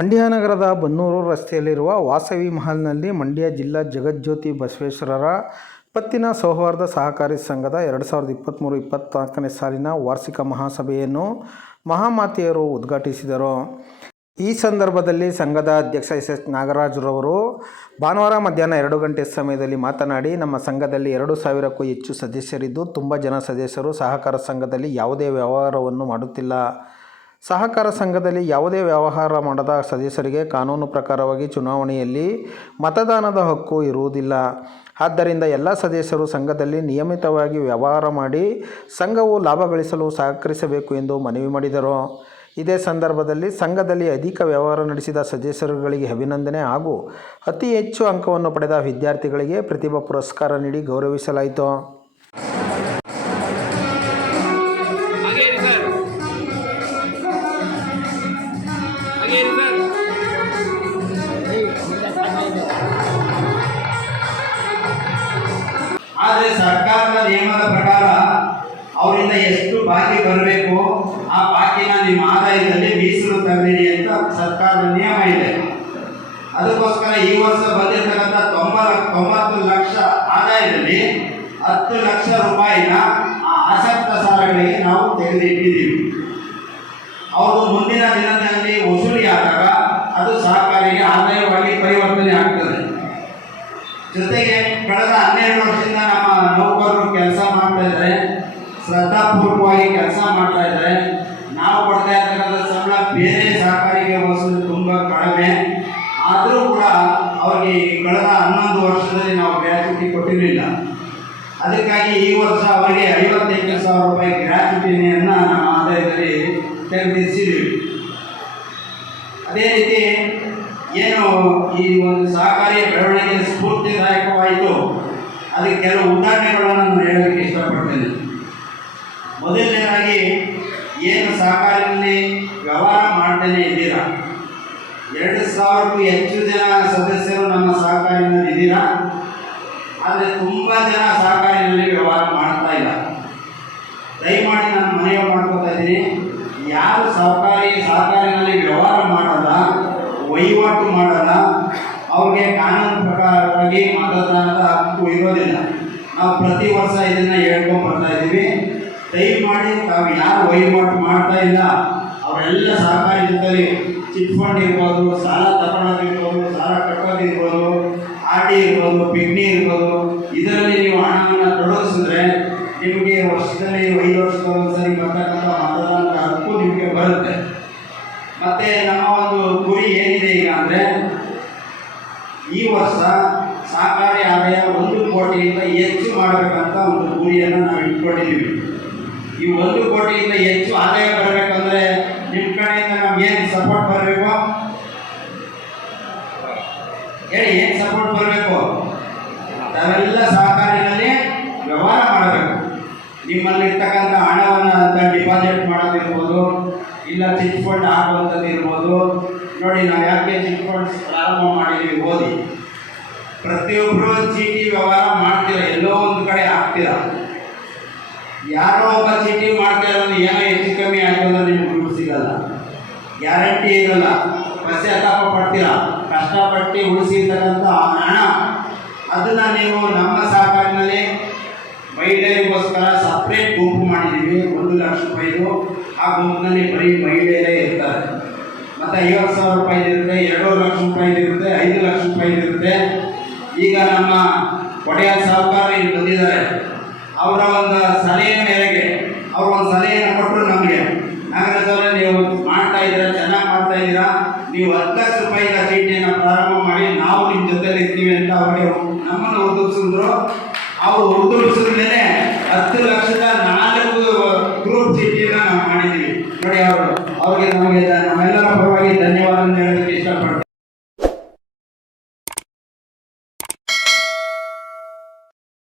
ಮಂಡ್ಯ ನಗರದ ಬನ್ನೂರು ರಸ್ತೆಯಲ್ಲಿರುವ ವಾಸವಿ ಮಹಲ್ನಲ್ಲಿ ಮಂಡ್ಯ ಜಿಲ್ಲಾ ಜಗಜ್ಯೋತಿ ಬಸವೇಶ್ವರರ ಪತ್ತಿನ ಸೌಹಾರ್ದ ಸಹಕಾರಿ ಸಂಘದ 2023-24ನೇ ಸಾಲಿನ ವಾರ್ಷಿಕ ಮಹಾಸಭೆಯನ್ನು ಮಹಾಮಾತೆಯರು ಉದ್ಘಾಟಿಸಿದರು. ಈ ಸಂದರ್ಭದಲ್ಲಿ ಸಂಘದ ಅಧ್ಯಕ್ಷ ಎಸ್ ನಾಗರಾಜುರವರು ಭಾನುವಾರ ಮಧ್ಯಾಹ್ನ 2 ಗಂಟೆ ಸಮಯದಲ್ಲಿ ಮಾತನಾಡಿ, ನಮ್ಮ ಸಂಘದಲ್ಲಿ 2,000ಕ್ಕೂ ಹೆಚ್ಚು ಸದಸ್ಯರಿದ್ದು ತುಂಬ ಜನ ಸದಸ್ಯರು ಸಹಕಾರ ಸಂಘದಲ್ಲಿ ಯಾವುದೇ ವ್ಯವಹಾರವನ್ನು ಮಾಡುತ್ತಿಲ್ಲ. ಸಹಕಾರ ಸಂಘದಲ್ಲಿ ಯಾವುದೇ ವ್ಯವಹಾರ ಮಾಡದ ಸದಸ್ಯರಿಗೆ ಕಾನೂನು ಪ್ರಕಾರವಾಗಿ ಚುನಾವಣೆಯಲ್ಲಿ ಮತದಾನದ ಹಕ್ಕು ಇರುವುದಿಲ್ಲ. ಆದ್ದರಿಂದ ಎಲ್ಲ ಸದಸ್ಯರು ಸಂಘದಲ್ಲಿ ನಿಯಮಿತವಾಗಿ ವ್ಯವಹಾರ ಮಾಡಿ ಸಂಘವು ಲಾಭ ಗಳಿಸಲು ಸಹಕರಿಸಬೇಕು ಎಂದು ಮನವಿ ಮಾಡಿದರು. ಇದೇ ಸಂದರ್ಭದಲ್ಲಿ ಸಂಘದಲ್ಲಿ ಅಧಿಕ ವ್ಯವಹಾರ ನಡೆಸಿದ ಸದಸ್ಯರುಗಳಿಗೆ ಅಭಿನಂದನೆ ಹಾಗೂ ಅತಿ ಹೆಚ್ಚು ಅಂಕವನ್ನು ಪಡೆದ ವಿದ್ಯಾರ್ಥಿಗಳಿಗೆ ಪ್ರತಿಭಾ ಪುರಸ್ಕಾರ ನೀಡಿ ಗೌರವಿಸಲಾಯಿತು. ಆದರೆ ಸರ್ಕಾರದ ನಿಯಮದ ಪ್ರಕಾರ ಅವರಿಂದ ಎಷ್ಟು ಬಾಕಿ ಬರಬೇಕು ಆ ಬಾಕಿನ ನಿಮ್ಮ ಆದಾಯದಲ್ಲಿ ಮೀಸಲು ತಂದಿರಿ ಅಂತ ಸರ್ಕಾರದ ನಿಯಮ ಇದೆ. ಅದಕ್ಕೋಸ್ಕರ ಈ ವರ್ಷ ಬಂದಿರತಕ್ಕಂಥ 90 ಲಕ್ಷ ಆದಾಯದಲ್ಲಿ 10 ಲಕ್ಷ ರೂಪಾಯಿನ ಆ ಆಸಕ್ತ ಸಾಲಗಳಿಗೆ ನಾವು ತೆಗೆದಿಟ್ಟಿದ್ದೀವಿ. ಅವರು ಮುಂದಿನ ದಿನದಲ್ಲಿ ವಸೂಲಿಯಾದಾಗ ಅದು ಸಹಕಾರಿಗೆ ಆದಾಯವಾಗಿ ಪರಿವರ್ತನೆ ಆಗ್ತದೆ. ಜೊತೆಗೆ ಕಳೆದ 12 ವರ್ಷದಿಂದ ನಮ್ಮ ನೌಕರರು ಕೆಲಸ ಮಾಡ್ತಾ ಇದ್ದಾರೆ, ಶ್ರದ್ಧಾಪೂರ್ವಕವಾಗಿ ಕೆಲಸ ಮಾಡ್ತಾ ಇದ್ದಾರೆ. ನಾವು ಕೊಡ್ತಾ ಇರ್ತಕ್ಕಂಥ ಸಂಬಳ ಬೇರೆ ಸಹಕಾರಿಗೆ ವಸೂಲಿ ತುಂಬ ಕಡಿಮೆ. ಆದರೂ ಕೂಡ ಅವರಿಗೆ ಕಳೆದ 11 ವರ್ಷದಲ್ಲಿ ನಾವು ಗ್ರ್ಯಾಚ್ಯುಟಿ ಕೊಟ್ಟಿರಲಿಲ್ಲ. ಅದಕ್ಕಾಗಿ ಈ ವರ್ಷ ಅವರಿಗೆ 55,000 ರೂಪಾಯಿ ಗ್ರ್ಯಾಚ್ಯುಟಿಯನ್ನು ನಮ್ಮ ಆದಾಯದಲ್ಲಿ ತೆಗೆದಿರಿಸಿದ್ದೀವಿ. ಅದೇ ರೀತಿ ಏನು ಈ ಒಂದು ಸಹಕಾರಿಯ ಬೆಳವಣಿಗೆ ಸ್ಫೂರ್ತಿದಾಯಕವಾಯಿತು, ಅದಕ್ಕೆ ಕೆಲವು ಉದಾಹರಣೆಗಳನ್ನು ನಾನು ಹೇಳೋದಕ್ಕೆ ಇಷ್ಟಪಡ್ತೇನೆ. ಮೊದಲನೇದಾಗಿ ಏನು ಸಹಕಾರಿಯಲ್ಲಿ ವ್ಯವಹಾರ ಮಾಡ್ತೇನೆ ಇದ್ದೀರಾ, 2,000ಕ್ಕೂ ಹೆಚ್ಚು ಜನ ಸದಸ್ಯರು ನಮ್ಮ ಸಹಕಾರಿನಲ್ಲಿ ಇದ್ದೀರಾ. ಆದರೆ ತುಂಬ ಜನ ಸಹಕಾರಿನಲ್ಲಿ ವ್ಯವಹಾರ ಮಾಡ್ತಾ ಇಲ್ಲ. ದಯಮಾಡಿ ನಾನು ಮನವಿ ಮಾಡ್ಕೊತಾ ಇದ್ದೀನಿ, ಯಾರು ಸಹಕಾರಿನಲ್ಲಿ ವ್ಯವಹಾರ ಮಾಡಲ್ಲ, ವಹಿವಾಟು ಮಾಡಲ್ಲ, ಅವ್ರಿಗೆ ಕಾನೂನು ಪ್ರಕಾರವಾಗಿ ಮತದಾನದ ಹಕ್ಕು ಇರೋದಿಲ್ಲ. ನಾವು ಪ್ರತಿ ವರ್ಷ ಇದನ್ನು ಹೇಳ್ಕೊಂಡು ಬರ್ತಾ ಇದ್ದೀವಿ. ದಯಮಾಡಿ ತಾವು ಯಾರು ವಹಿವಾಟು ಮಾಡ್ತಾ ಇಲ್ಲ ಅವರೆಲ್ಲ ಸಹಕಾರಿ ಜೊತೆಲಿ ಚಿಟ್ ಫಂಡ್ ಇರ್ಬೋದು, ಸಾಲ ತಗೊಳ್ಳೋದಿರ್ಬೋದು, ಸಾಲ ಕಟ್ಟೋದಿರ್ಬೋದು, RD ಇರ್ಬೋದು, ಪಿಗ್ನಿ ಇರ್ಬೋದು, ಇದರಲ್ಲಿ ನೀವು ಹಣವನ್ನು ತೊಡಗಿಸಿದ್ರೆ ನಿಮಗೆ ವರ್ಷದಲ್ಲಿ 5 ವರ್ಷಕ್ಕೊಂದ್ಸರಿ ಬರ್ತಕ್ಕಂಥ ಮತದಾನದ ಹಕ್ಕು ನಿಮಗೆ ಬರುತ್ತೆ. ಮತ್ತು ನಮ್ಮ ಒಂದು ಗುರಿ ಏನಿದೆ ಈಗ ಅಂದರೆ, ಈ ವರ್ಷ ಸಹಕಾರಿ ಆದಾಯ 1 ಕೋಟಿಗಿಂತ ಹೆಚ್ಚು ಮಾಡಬೇಕಂತ ಒಂದು ಗುರಿಯನ್ನು ನಾವು ಇಟ್ಕೊಂಡಿದ್ದೀವಿ. ಈ 1 ಕೋಟಿಗಿಂತ ಹೆಚ್ಚು ಆದಾಯ ಬರಬೇಕಂದ್ರೆ ನಿಮ್ಮ ಕಡೆಯಿಂದ ನಮ್ಗೇನು ಸಪೋರ್ಟ್ ಬರಬೇಕು ಹೇಳಿ, ಏನು ಸಪೋರ್ಟ್ ಬರಬೇಕು? ನಾವೆಲ್ಲ ಸಹಕಾರಿನಲ್ಲಿ ವ್ಯವಹಾರ ಮಾಡಬೇಕು. ನಿಮ್ಮಲ್ಲಿರ್ತಕ್ಕಂಥ ಹಣವನ್ನು ಅಂತ ಡಿಪಾಸಿಟ್ ಮಾಡೋದಿರ್ಬೋದು, ಇಲ್ಲ ಚಿಟ್ ಫಂಡ್ ಹಾಕುವಂಥದ್ದು ಇರ್ಬೋದು. ನೋಡಿ, ನಾವು ಯಾಕೆ ಚಿಟ್ ಫಂಡ್ ಪ್ರಾರಂಭ ಮಾಡಿದ್ದೀವಿ, ಓದಿ. ಪ್ರತಿಯೊಬ್ಬರು ಚೀಟಿ ವ್ಯವಹಾರ ಮಾಡ್ತೀರ, ಎಲ್ಲೋ ಒಂದು ಕಡೆ ಹಾಕ್ತೀರ. ಯಾರೋ ಒಬ್ಬ ಚೀಟಿ ಮಾಡ್ತಿರೋದು ಏನೋ ಹೆಚ್ಚು ಕಮ್ಮಿ ಆಗ್ತದೆ, ನಿಮ್ಗೆ ದುಡ್ಡು ಸಿಗಲ್ಲ, ಗ್ಯಾರಂಟಿ ಇರಲ್ಲ, ಪಶ್ಚಾತ್ತಾಪ ಪಡ್ತೀರ. ಕಷ್ಟಪಟ್ಟು ಉಳಿಸಿರ್ತಕ್ಕಂಥ ಹಣ ಅದನ್ನು ನೀವು ನಮ್ಮ ಸಹಕಾರಿನಲ್ಲಿ ಮಹಿಳೆಯರಿಗೋಸ್ಕರ ಸಪ್ರೇಟ್ ಗುಂಪು ಮಾಡಿದ್ದೀವಿ, 1 ಲಕ್ಷ ರೂಪಾಯಿದು. ಆ ಗುಂಪಿನಲ್ಲಿ ಬರೀ ಮಹಿಳೆಯರೇ ಇರ್ತಾರೆ. ಮತ್ತು 50,000 ರೂಪಾಯಿ ಇರುತ್ತೆ, 2 ಲಕ್ಷ ರೂಪಾಯಿ ಇರುತ್ತೆ, 5 ಲಕ್ಷ ರೂಪಾಯಿ ಇರುತ್ತೆ. ಈಗ ನಮ್ಮ ಒಡೆಯ ಸಹಕಾರ ಇಲ್ಲಿ ಬಂದಿದ್ದಾರೆ. ಅವರ ಒಂದು ಸಲಹೆ ಮೇರೆಗೆ ಅವರು ಒಂದು ಸಲಹೆಯನ್ನು ಕೊಟ್ಟರು ನಮಗೆ, ನಾಗರಾಜ್ ನೀವು ಮಾಡ್ತಾ ಇದ್ದೀರಾ, ಚೆನ್ನಾಗಿ ಮಾಡ್ತಾ ಇದ್ದೀರಾ, ನೀವು 10 ಲಕ್ಷ ರೂಪಾಯಿಗಳ ಚೀಟಿಯನ್ನು ಪ್ರಾರಂಭ ಮಾಡಿ ನಾವು ನಿಮ್ಮ ಜೊತೆಲಿ ಇರ್ತೀವಿ ಅಂತ ಅವರಿಗೆ ನಮ್ಮನ್ನು ಉದ್ದೇಶಿಸಿದ್ರು. ಅವರು ಉದ್ದೇಶಿಸಿದ ಮೇಲೆ 10 ಲಕ್ಷದ 4 ಗ್ರೂಪ್ ಚೀಟಿಯನ್ನು ನಾವು ಮಾಡಿದ್ದೀವಿ. ನೋಡಿ, ಅವ್ರಿಗೆ ನಮಗೆ ನಮ್ಮೆಲ್ಲರ ಪರವಾಗಿ ಧನ್ಯವಾದ ಹೇಳೋದಕ್ಕೆ ಇಷ್ಟಪಡ್ತೀನಿ.